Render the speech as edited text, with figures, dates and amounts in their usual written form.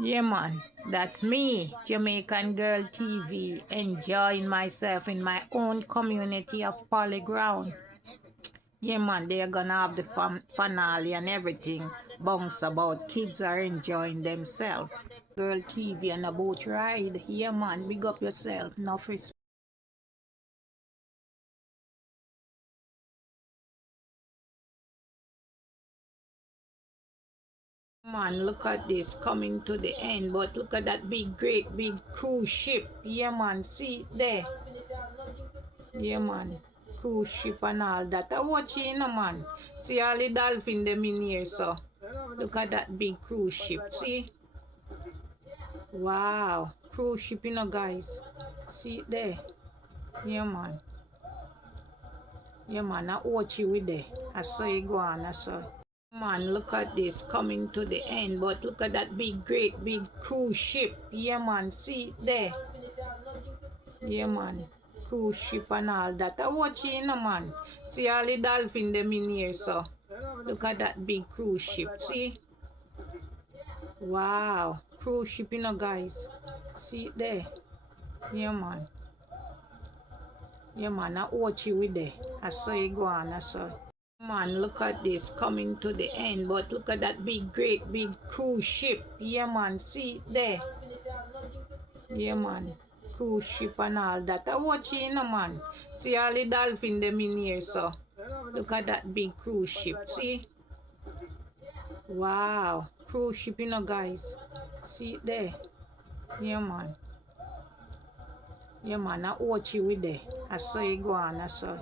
Yeah, man, that's me, Jamaican Girl TV, enjoying myself in my own community of Polyground. Yeah, man, they're gonna have the finale and everything. Bounce about. Kids are enjoying themselves. Girl TV and a boat ride. Yeah, man, big up yourself. Enough respect. Man, look at this coming to the end, but look at that great big cruise ship. Yeah, man, see it there. Yeah, man. Cruise ship and all that. I watch it, you know, man. See all the dolphin them in here, so. Look at that big cruise ship. See? Wow. Cruise ship, you know, guys. See it there. Yeah, man. Yeah, man. I watch it with there. I saw it go on. I saw it. Man, look at this coming to the end, but look at that great big cruise ship. Yeah, man. See it there. Yeah, man. Cruise ship and all that. I watch it, you know, man. See all the dolphin them in here, so. Look at that big cruise ship. See? Wow. Cruise ship, you know, guys. See it there. Yeah, man. Yeah, man. I watch it with there. I saw it go on. I saw it. Man, look at this coming to the end, but look at that great big cruise ship. Yeah, man. See it there. Yeah, man. Cruise ship and all that. I watch it, you know, man. See all the dolphin them in here, so. Look at that big cruise ship. See? Wow. Cruise ship, you know, guys. See it there. Yeah, man. Yeah, man. I watch it with there. I saw it go on. I saw it.